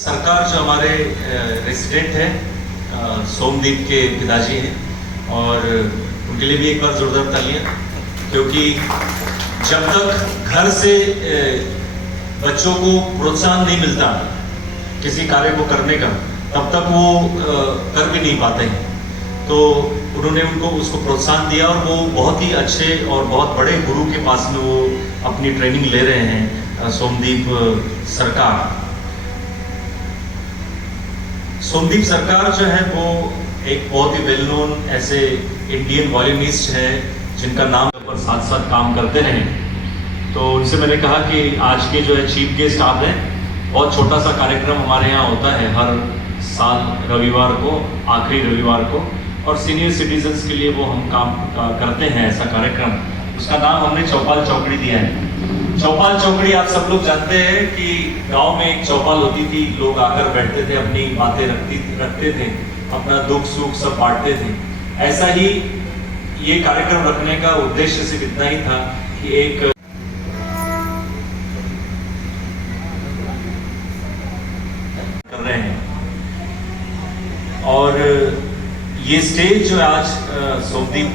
सरकार जो हमारे रेसिडेंट है सोमदीप के पिताजी हैं और उनके लिए भी एक बार जोरदार तालियां, क्योंकि जब तक घर से बच्चों को प्रोत्साहन नहीं मिलता किसी कार्य को करने का, तब तक वो कर भी नहीं पाते हैं। तो उन्होंने उनको उसको प्रोत्साहन दिया और वो बहुत ही अच्छे और बहुत बड़े गुरु के पास में वो अपनी ट्रेनिंग ले रहे हैं। सोमदीप सरकार जो है वो एक बहुत ही वेल नोन ऐसे इंडियन वॉयलिनिस्ट हैं जिनका नाम पर साथ साथ काम करते रहे। तो उनसे मैंने कहा कि आज के जो है चीफ गेस्ट आप हैं, बहुत छोटा सा कार्यक्रम हमारे यहाँ होता है हर साल रविवार को, आखिरी रविवार को, और सीनियर सिटीजन्स के लिए वो हम काम करते हैं ऐसा कार्यक्रम। उसका नाम हमने चौपाल चौकड़ी दिया है। चौपाल चौकड़ी आप सब लोग जानते हैं कि गांव में एक चौपाल होती थी, लोग आकर बैठते थे, अपनी बातें रखते थे, अपना दुख सुख सब बांटते थे। ऐसा ही ये कार्यक्रम रखने का उद्देश्य सिर्फ इतना ही था कि एक कर रहे हैं। और ये स्टेज जो आज सोमदीप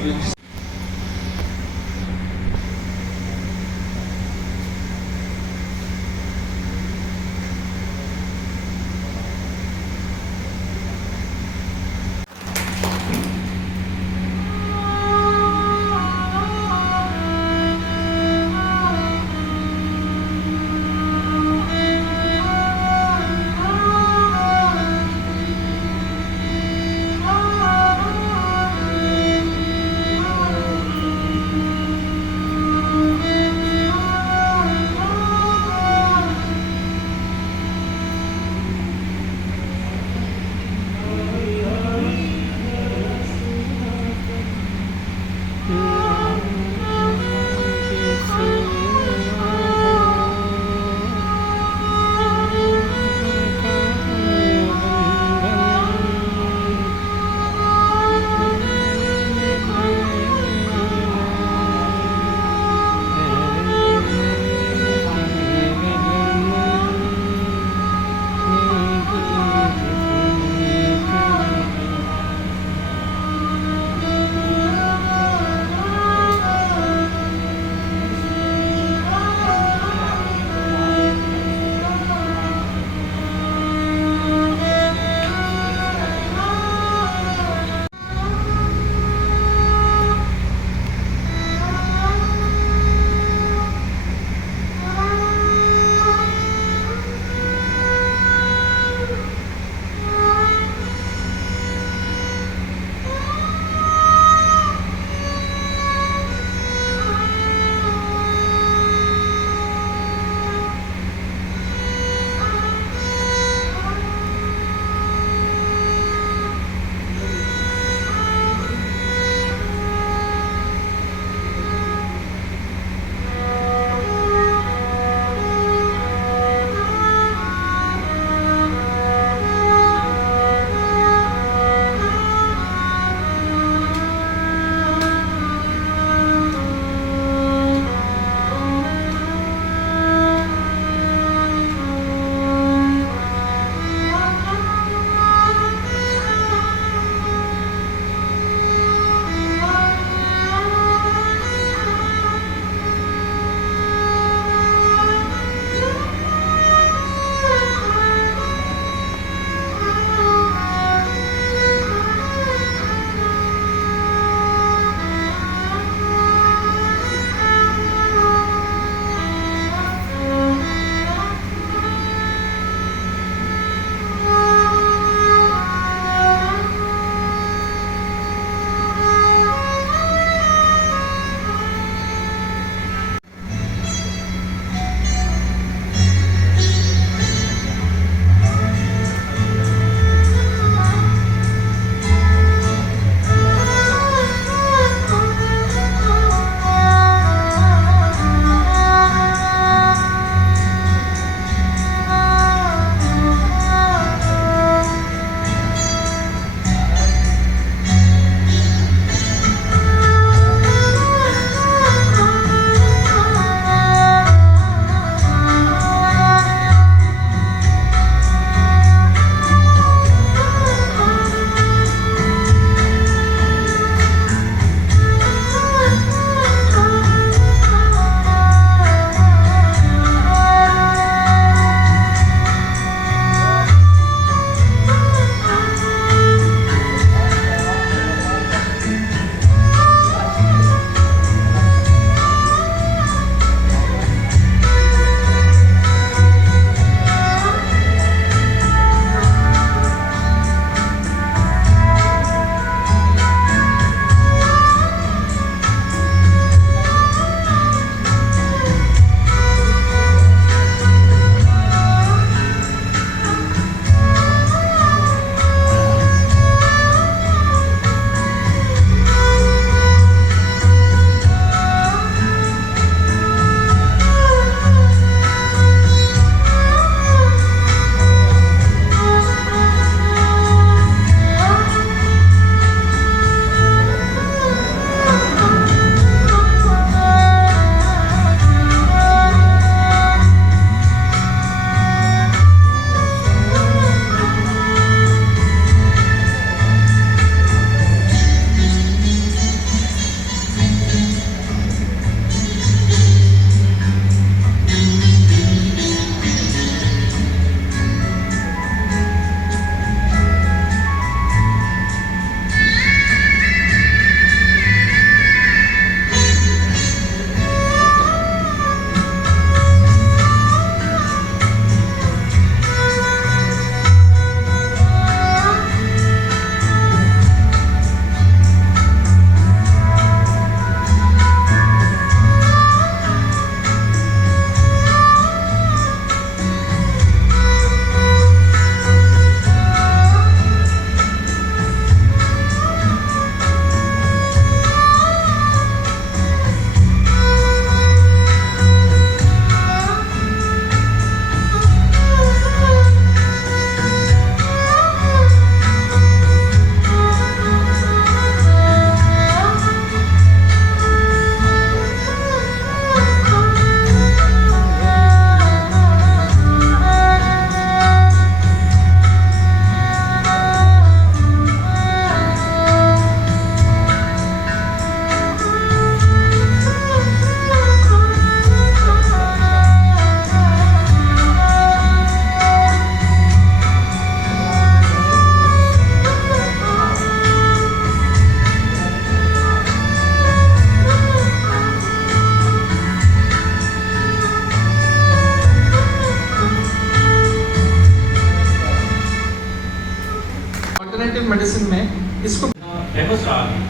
ऑल्टरनेटिव मेडिसिन में इसको फेमस राग है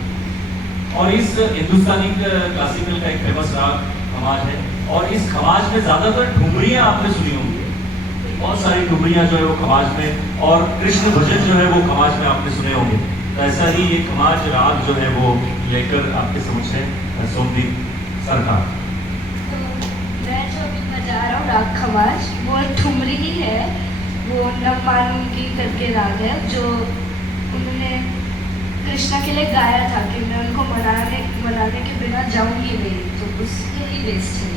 और इस हिंदुस्तानी क्लासिकल का एक फेमस राग खमाज है और इस खमाज में ज्यादातर ठुमरियां आपने सुनी होंगी, बहुत सारी ठुमरियां जो है वो खमाज में और कृष्ण भजन जो है वो खमाज में आपने सुने होंगे। तो ऐसा ही ये खमाज राग जो है वो लेकर आपके समझ है सोमदीप सरकार। तो मैं जो अभी बजा रहा हूँ राग खमाज, वो ठुमरी ही है, वो नवमानगी करके राग है जो उन्होंने कृष्णा के लिए गाया था कि मैं उनको मनाने के बिना जाऊंगी नहीं, तो उसके ही बेस्ड है।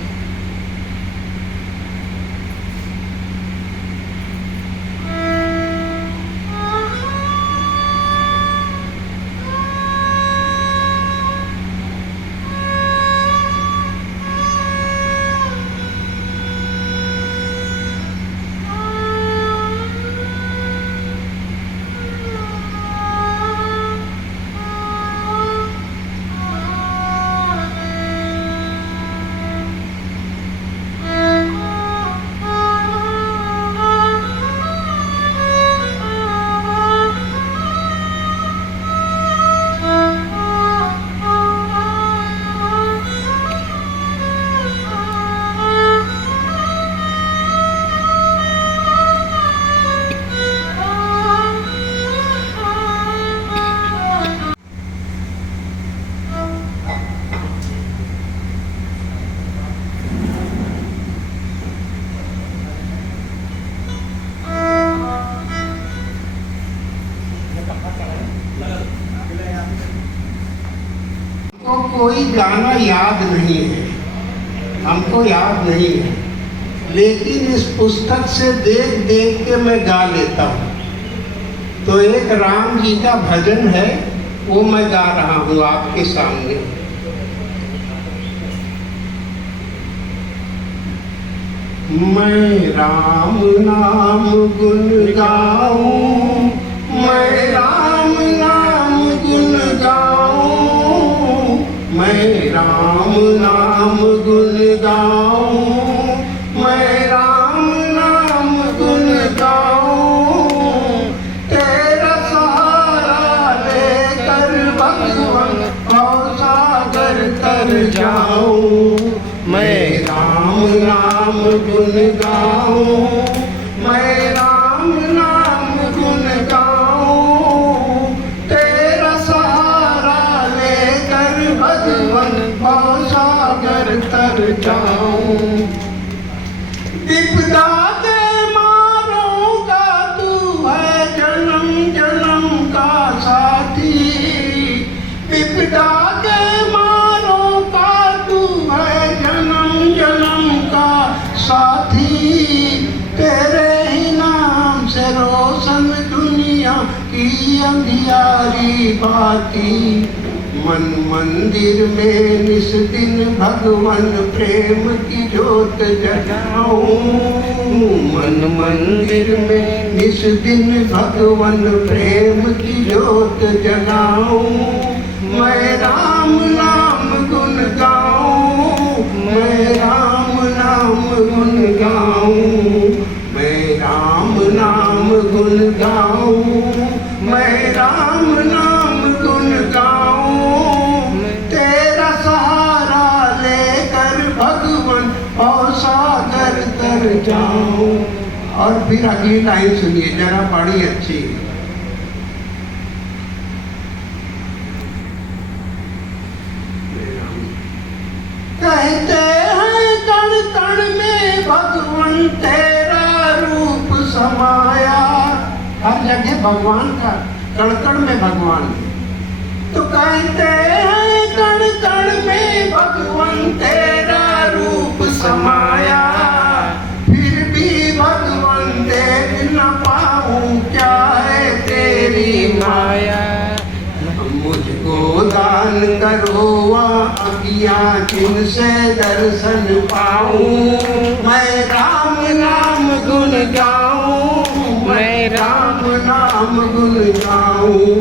तो कोई गाना याद नहीं है, हमको याद नहीं है, लेकिन इस पुस्तक से देख देख के मैं गा लेता हूँ। तो एक राम जी का भजन है, वो मैं गा रहा हूँ आपके सामने। मैं राम नाम गुण गाऊं, मैं राम नाम गुण गाऊं, मैं राम नाम गुण गाऊं, मैं राम नाम गुण गाऊं, तेरा सहारा लेकर भगवान और सागर तर जाऊं। मैं राम नाम गुण गाऊं, मैं राम नाम गुण गाऊं, तेरा सहारा लेकर भगवान और सागर तर जाऊं। विपदा के मारों का तू है जन्म जन्म का साथी, विपदा के मारों का तू है जन्म जन्म का साथी, तेरे ही नाम से रोशन दुनिया की अंधियारी बाती। मन मंदिर में निस दिन भगवान प्रेम की जोत जगाऊं, मन मंदिर में निस दिन भगवान प्रेम की जोत जगाऊं। मैं राम नाम गुण गाऊं, मैं राम नाम गुण गाऊं, मैं राम नाम गुण गाऊं, मैं राम नाम गुण गाऊं, तेरा सहारा लेकर भगवान और सागर तर जाऊं। और फिर अगली लाइन सुनिए जरा, बड़ी अच्छी है। कहते हैं कण कण में भगवान तेरा रूप समाया, हर जगह भगवान का, कण कण में भगवान। तो कहते हैं कण कण में भगवान तेरा रूप समाया, फिर भी भगवान देख न पाऊं क्या है तेरी माया। मुझको दान करो अगियाँ जिनसे दर्शन पाऊं, मैं राम नाम गुण गाऊं, मैं राम नाम गुण गाऊं,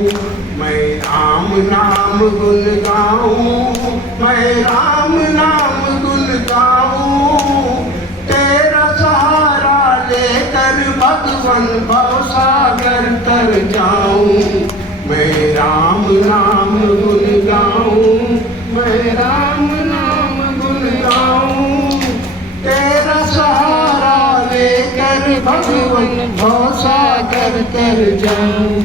मैं राम नाम गुण गाऊं, मैं राम नाम गुण गाऊं, तेरा सहारा लेकर भगवान भवसागर तर जाऊं। भव सागर तर जाऊं।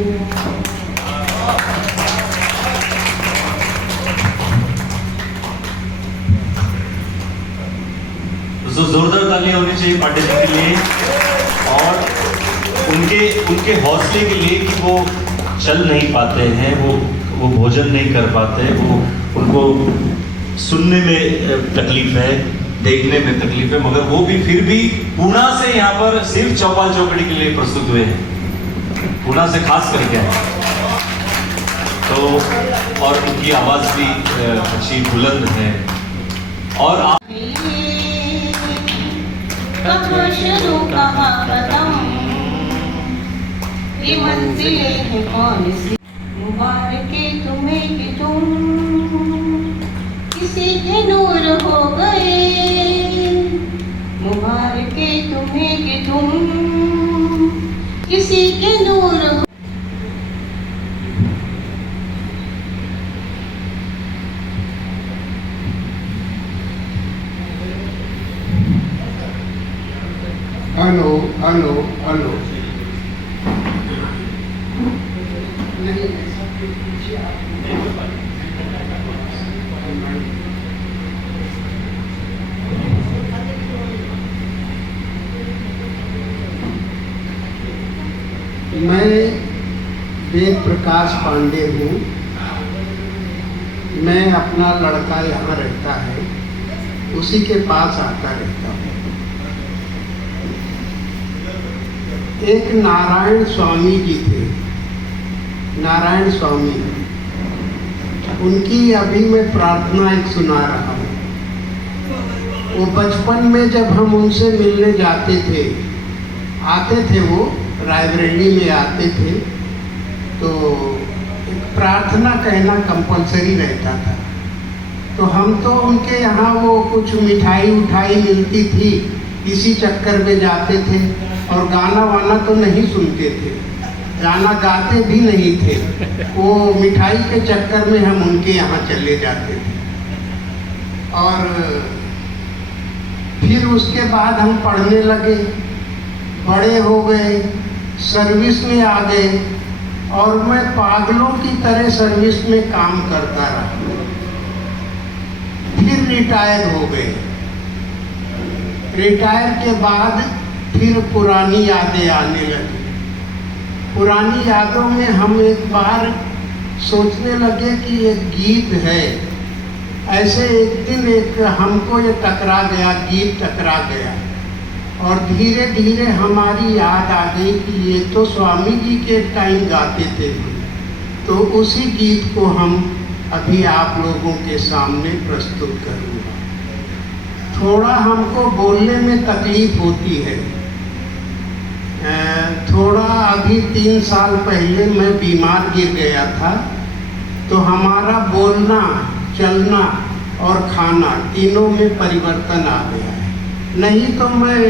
तो जोरदार तालियां होनी चाहिए पांडे जी के लिए और उनके हौसले के लिए कि वो चल नहीं पाते हैं, वो भोजन नहीं कर पाते, वो उनको सुनने में तकलीफ है, देखने में तकलीफ है, मगर वो भी फिर भी पूना से यहाँ पर सिर्फ चौपाल चौकड़ी के लिए प्रस्तुत हुए हैं, पूना से खास करके आए। तो और उनकी आवाज भी अच्छी बुलंद है और आप शुरू कहाँ कदम, ये मंजिलें हैं कौन सी, मुबारके तुम्हें कि तुम किसी के नूर हो गए, मुबारके तुम्हें कि तुम किसी के नूर हो। Hello hello hello. नहीं सबके पीछे मैं वेद प्रकाश पांडे हूँ। मैं अपना लड़का यहाँ रहता है, उसी के पास आता रहता हूँ। एक नारायण स्वामी जी थे, नारायण स्वामी, उनकी अभी मैं प्रार्थना एक सुना रहा हूँ। वो बचपन में जब हम उनसे मिलने जाते थे, आते थे, वो रायबरेली में आते थे, तो एक प्रार्थना कहना कंपलसरी रहता था। तो हम तो उनके यहाँ वो कुछ मिठाई उठाई मिलती थी, इसी चक्कर में जाते थे और गाना वाना तो नहीं सुनते थे, गाना गाते भी नहीं थे। वो मिठाई के चक्कर में हम उनके यहाँ चले जाते थे। और फिर उसके बाद हम पढ़ने लगे, बड़े हो गए, सर्विस में आ गए और मैं पागलों की तरह सर्विस में काम करता रहा। फिर रिटायर हो गए। रिटायर के बाद फिर पुरानी यादें आने लगी। पुरानी यादों में हम एक बार सोचने लगे कि एक गीत है। ऐसे एक दिन एक हमको ये टकरा गया, गीत टकरा गया और धीरे धीरे हमारी याद आ गई कि ये तो स्वामी जी के टाइम गाते थे। तो उसी गीत को हम अभी आप लोगों के सामने प्रस्तुत करूँगा। थोड़ा हमको बोलने में तकलीफ होती है। थोड़ा अभी 3 साल पहले मैं बीमार गिर गया था, तो हमारा बोलना, चलना और खाना तीनों में परिवर्तन आ गया है। नहीं तो मैं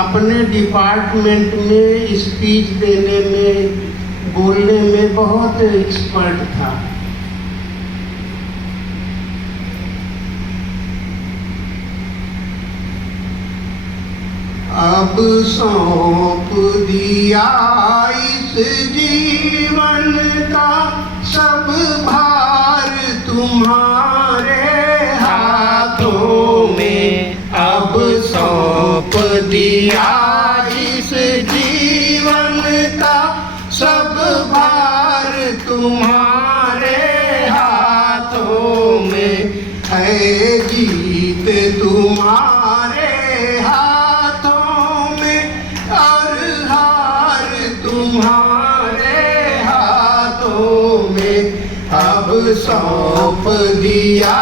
अपने डिपार्टमेंट में स्पीच देने में, बोलने में बहुत एक्सपर्ट था। अब सौंप दिया इस जीवन का सब भार तुम्हारे हाथों में। अब सौंप दिया इस जीवन का सब भार तुम्हारे हाथों में है। जीत तुम्हारे तुम्हारे हाथों में। अब सौंप दिया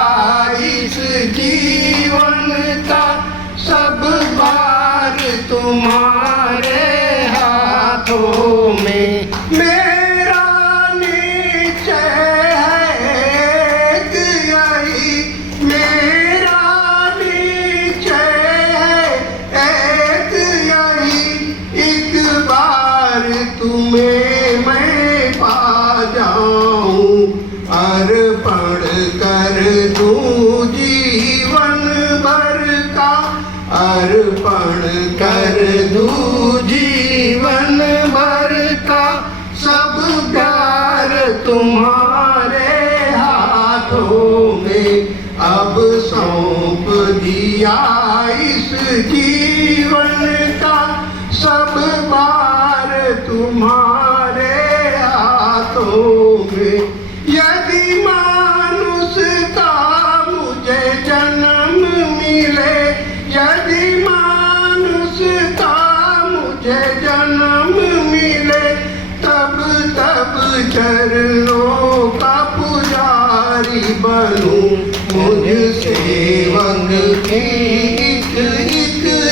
इस जीवन का सब भार तुम्हारे हाथों में। मेरा निश्चय है कि यही, मेरा निश्चय है एक यही, एक बार तुम्हें मैं पा जाऊं, अर्पण कर दूं जीवन भर का, अर्पण कर दूं जीवन तुम्हारे हाथों में अब सौंप दिया इस जीवन का सब बार तुम्हारे हाथों में। यदि मानुष का मुझे जन्म मिले, यदि मानुष का मुझे जन्म मिले, तब चरणों का पुजारी बनूं, मुझ सेवक की एक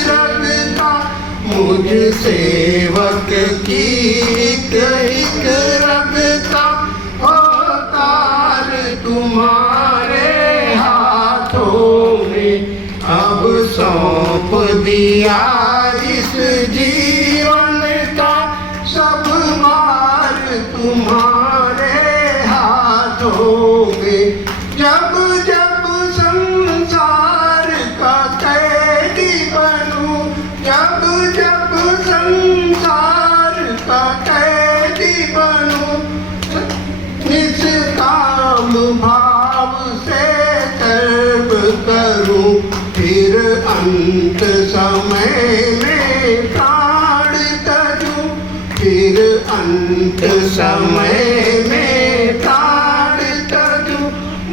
रग का, मुझ सेवक की एक रग का अवतार तुम्हारे हाथों में अब सौंप दिया इस जीवन का सब बार तुम्हारे हाथों में। जब जब संसार का कैदी बनूं, जब जब संसार का कैदी बनूं, निष्काम भाव से कर्म करूं, फिर अंत समय में प्राण तजूं, फिर अंत समय में प्राण तजूं।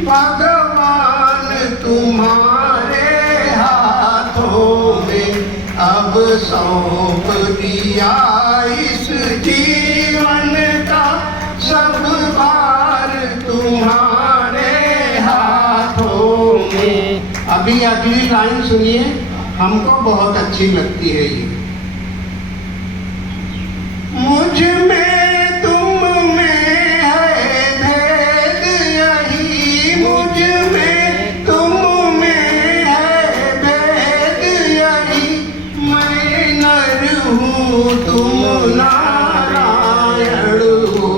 भगवान तुम्हारे हाथों में अब सौंप दिया इस जीवन का सब भार तुम्हारे हाथों में। अभी अगली लाइन सुनिए, हमको बहुत अच्छी लगती है ये। मुझ में तुम में है भेद यही, मुझ में तुम में है भेद यही, मैं नर हूँ तुम नारायण हो,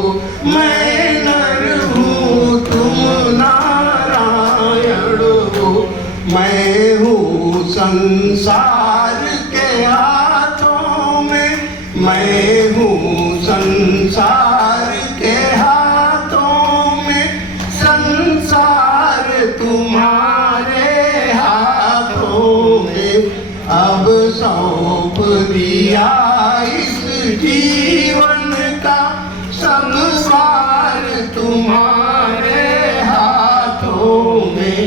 मैं नर हूँ तुम नारायण हो। मैं हूँ संसार के हाथों में, मैं हूँ संसार के हाथों में, संसार तुम्हारे हाथों में अब सौंप दिया इस जीवन का सब भार तुम्हारे हाथों में।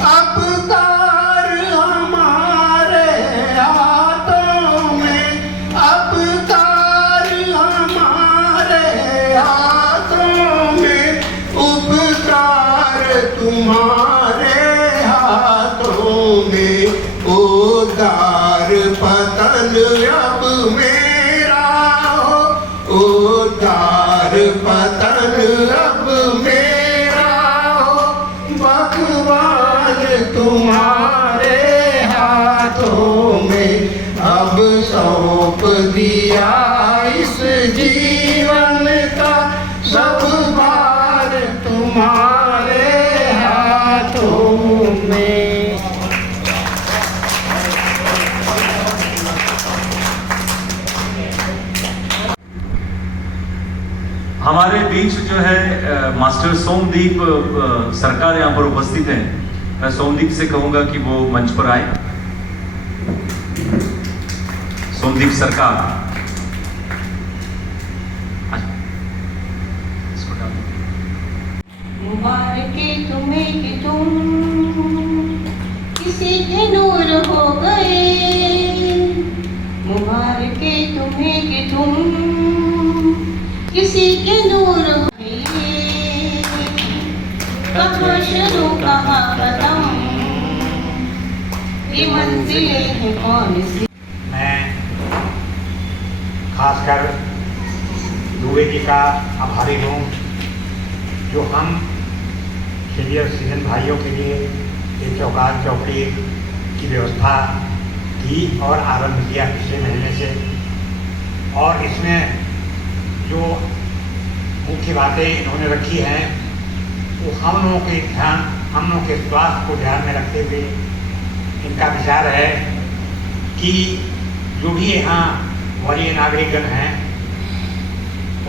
अब कार हमारे हाथों में, अब कार हमारे हाथों में, उपकार तुम्हारे हाथों में। उद्धार पतन अब मेरा हो, उद्धार पतन अब मेरा हो, भगवान तुम्हारे हाथों में अब सौंप दिया इस जीवन का सब भार तुम्हारे हाथों में। हमारे बीच जो है मास्टर सोमदीप सरकार यहाँ पर उपस्थित हैं। मैं सोमदीप से कहूँगा कि वो मंच पर आए। सोमदीप सरकार, मुबारक तुम्हें कि तुम किसी के नूर हो गए, मुबारक तुम्हें कि तुम किसी के नूर हो गए। कहाँ शुरू कहाँ खत्म, ये मंजिलें हैं कौन सी। मैं खासकर दुबे जी का आभारी हूँ जो हम सीनियर सिटीजन भाइयों के लिए एक चौकाट चौकी की व्यवस्था की और आरंभ किया पिछले महीने से। और इसमें जो मुख्य बातें इन्होंने रखी हैं वो हम लोगों के स्वास्थ्य को ध्यान में रखते हुए इनका विचार है कि जो भी यहाँ वरीय नागरिकगण हैं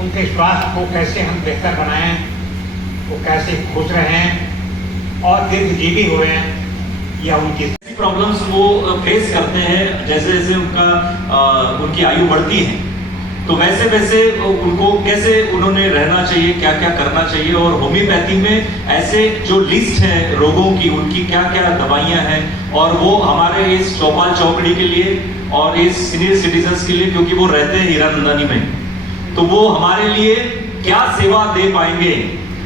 उनके स्वास्थ्य को कैसे हम बेहतर बनाएं वो कैसे खुश रहें और दीर्घजीवी हुए यह उनकी प्रॉब्लम्स वो फेस करते हैं। जैसे जैसे उनकी आयु बढ़ती है तो वैसे वैसे उनको कैसे उन्होंने रहना चाहिए, क्या क्या करना चाहिए, और होम्योपैथी में ऐसे जो लिस्ट है रोगों की, उनकी क्या क्या दवाइयां हैं, और वो हमारे इस चौपाल चौकड़ी के लिए और इस सीनियर सिटीजन्स के लिए, क्योंकि वो रहते हैं हीरानंदानी में, तो वो हमारे लिए क्या सेवा दे पाएंगे,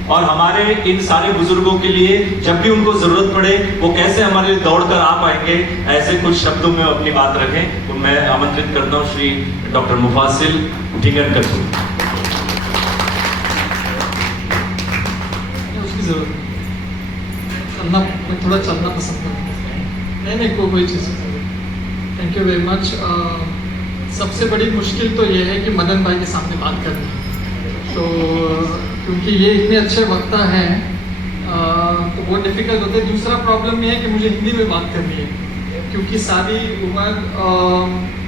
और हमारे इन सारे बुजुर्गों के लिए जब भी उनको जरूरत पड़े वो कैसे हमारे लिए दौड़कर आ पाएंगे, ऐसे कुछ शब्दों में अपनी बात रखें। तो मैं आमंत्रित करता हूं श्री डॉक्टर मुफासिल टिंगरकर को। उसकी जरूरत नहीं। चलना, मैं थोड़ा चलना पसंद करता हूँ। नहीं कोई चीज़। Thank you very much. सबसे बड़ी मुश्किल तो ये है कि मदन भाई के सामने बात करनी, तो क्योंकि ये इतने अच्छे वक्ता हैं तो बहुत डिफिकल्ट होता है। दूसरा प्रॉब्लम ये है कि मुझे हिंदी में बात करनी है, क्योंकि सारी उम्र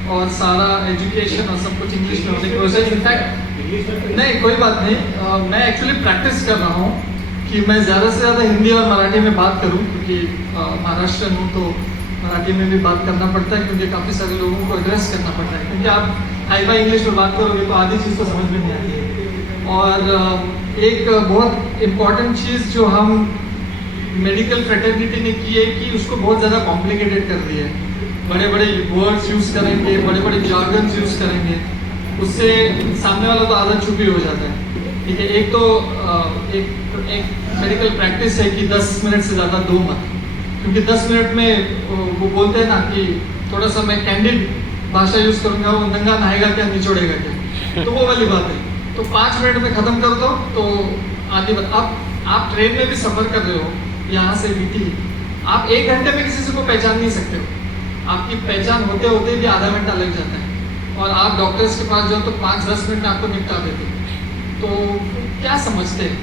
और सारा एजुकेशन और सब कुछ इंग्लिश में होने की वजह से, इनफैक्ट नहीं कोई बात नहीं, मैं एक्चुअली प्रैक्टिस कर रहा हूँ कि मैं ज़्यादा से ज़्यादा हिंदी और मराठी में बात करूँ, क्योंकि महाराष्ट्र हूँ तो मराठी में भी बात करना पड़ता है, क्योंकि काफ़ी सारे लोगों को एड्रेस करना पड़ता है, क्योंकि आप हाई फाई इंग्लिश में बात करोगे तो आधी चीज़ तो समझ में नहीं आती है। और एक बहुत इम्पॉर्टेंट चीज़ जो हम मेडिकल फ्रेटर्निटी ने की है कि उसको बहुत ज़्यादा कॉम्प्लिकेटेड कर दिया है। बड़े बड़े वर्ड्स यूज़ करेंगे, बड़े बड़े जार्गन्स यूज़ करेंगे, उससे सामने वाला तो आदत छुपी हो जाता है। ठीक है, एक तो एक मेडिकल प्रैक्टिस है कि 10 मिनट से ज़्यादा दो मत, क्योंकि 10 मिनट में वो बोलते हैं ना कि थोड़ा सा मैं कैंडिड भाषा यूज़ करूँगा, वो नंगा नहाएगा क्या निचोड़ेगा क्या, तो वो वाली बात है। तो 5 मिनट में ख़त्म कर दो तो आधी बात। आप ट्रेन में भी सफ़र कर रहे हो यहाँ से बीटी, आप 1 घंटे में किसी से को पहचान नहीं सकते हो, आपकी पहचान होते होते भी आधा घंटा लग जाता है, और आप डॉक्टर्स के पास जाओ तो 5-10 मिनट में आपको निपटा देते। तो क्या समझते हैं?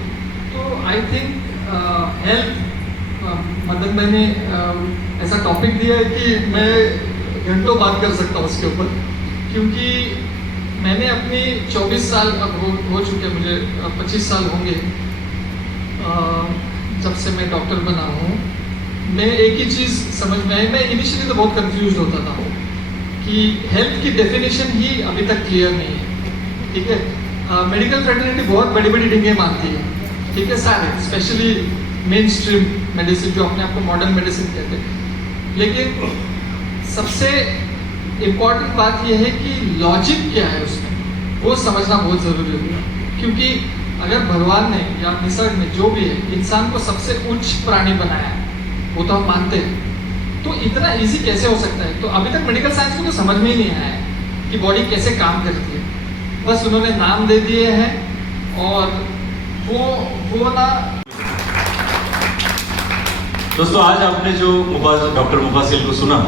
तो आई थिंक हेल्थ, मदन भाई ने ऐसा टॉपिक दिया है कि मैं घंटों बात कर सकता हूँ उसके ऊपर, क्योंकि मैंने अपनी 24 साल अब हो चुके, मुझे 25 साल होंगे जब से मैं डॉक्टर बना हूँ। मैं एक ही चीज़ समझ में आई, मैं इनिशियली तो बहुत कंफ्यूज होता था कि हेल्थ की डेफिनेशन ही अभी तक क्लियर नहीं है। ठीक है, मेडिकल फ्रेटर्निटी बहुत बड़ी बड़ी डिंगे मारती है, ठीक है, सारे स्पेशली मेन स्ट्रीम मेडिसिन जो अपने आप को मॉडर्न मेडिसिन कहते हैं, लेकिन सबसे इम्पॉर्टेंट बात यह है कि लॉजिक क्या है उसमें, वो समझना बहुत ज़रूरी है। क्योंकि अगर भगवान ने या निसर्ग ने जो भी है इंसान को सबसे उच्च प्राणी बनाया, वो तो हम मानते हैं, तो इतना इजी कैसे हो सकता है? तो अभी तक मेडिकल साइंस को तो समझ में ही नहीं आया है कि बॉडी कैसे काम करती है, बस उन्होंने नाम दे दिए हैं और वो ना। दोस्तों, आज आपने जो डॉक्टर मुफासिल को सुना,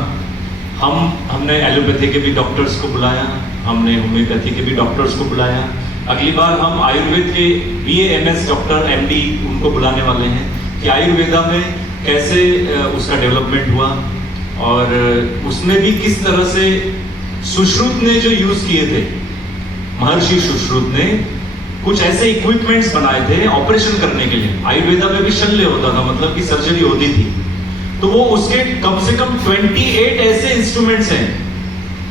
हमने एलोपैथी के भी डॉक्टर्स को बुलाया, हमने होम्योपैथी के भी डॉक्टर्स को बुलाया, अगली बार हम आयुर्वेद के BA MS डॉक्टर MD उनको बुलाने वाले हैं कि आयुर्वेदा में कैसे उसका डेवलपमेंट हुआ, और उसमें भी किस तरह से सुश्रुत ने जो यूज़ किए थे, महर्षि सुश्रुत ने कुछ ऐसे इक्विपमेंट्स बनाए थे ऑपरेशन करने के लिए। आयुर्वेदा में भी शल्य होता था, मतलब कि सर्जरी होती थी, तो वो उसके कम से कम 28 ऐसे इंस्ट्रूमेंट्स हैं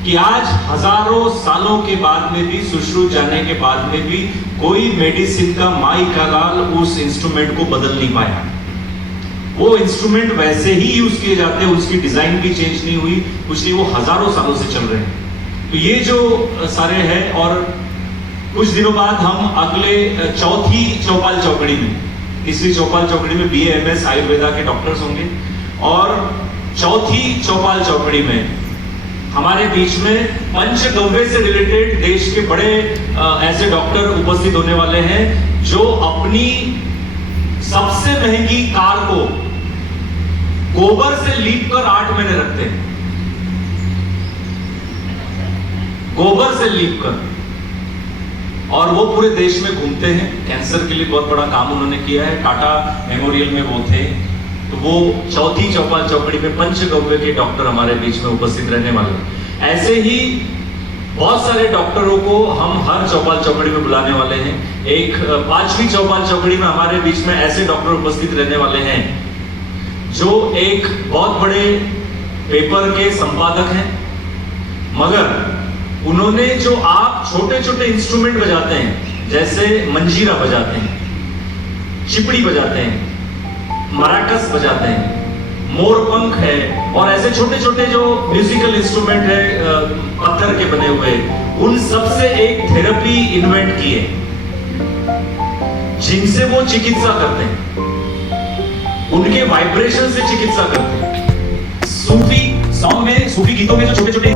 कि आज हजारों सालों के बाद में भी, सुश्रुत जाने के बाद में भी, कोई मेडिसिन का माई का लाल उस इंस्ट्रूमेंट को बदल नहीं पाया। वो इंस्ट्रूमेंट वैसे ही यूज किए जाते हैं, उसकी डिजाइन भी चेंज नहीं हुई, कुछ नहीं, वो हजारों सालों से चल रहे हैं। तो ये जो सारे हैं, और कुछ दिनों बाद हम अगले चौथी चौपाल चौकड़ी में, तीसरी चौपाल चौकड़ी में BA MS आयुर्वेदा के डॉक्टर्स होंगे, और चौथी चौपाल चौकड़ी में हमारे बीच में पंचगव्य से रिलेटेड देश के बड़े ऐसे डॉक्टर उपस्थित होने वाले हैं जो अपनी सबसे महंगी कार को गोबर से लीप कर 8 महीने रखते हैं, गोबर से लीप कर, और वो पूरे देश में घूमते हैं। कैंसर के लिए बहुत बड़ा काम उन्होंने किया है, टाटा मेमोरियल में वो थे। तो वो चौथी चौपाल चौकड़ी में पंचगव्य के डॉक्टर हमारे बीच में उपस्थित रहने वाले। ऐसे ही बहुत सारे डॉक्टरों को हम हर चौपाल चौकड़ी में बुलाने वाले हैं। एक 5वीं चौपाल चौकड़ी में हमारे बीच में ऐसे डॉक्टर उपस्थित रहने वाले हैं जो एक बहुत बड़े पेपर के संपादक हैं, मगर उन्होंने जो आप छोटे छोटे इंस्ट्रूमेंट बजाते हैं, जैसे मंजीरा बजाते हैं, चिपड़ी बजाते हैं, मराकस बजाते हैं, मोरपंख है, और ऐसे छोटे छोटे जो म्यूजिकल इंस्ट्रूमेंट है पत्थर के बने हुए, उन सब से एक थेरेपी इन्वेंट की है जिनसे वो चिकित्सा करते हैं, उनके वाइब्रेशन से चिकित्सा करते हैं। सूफी सॉन्ग में, सूफी गीतों में जो छोटे छोटे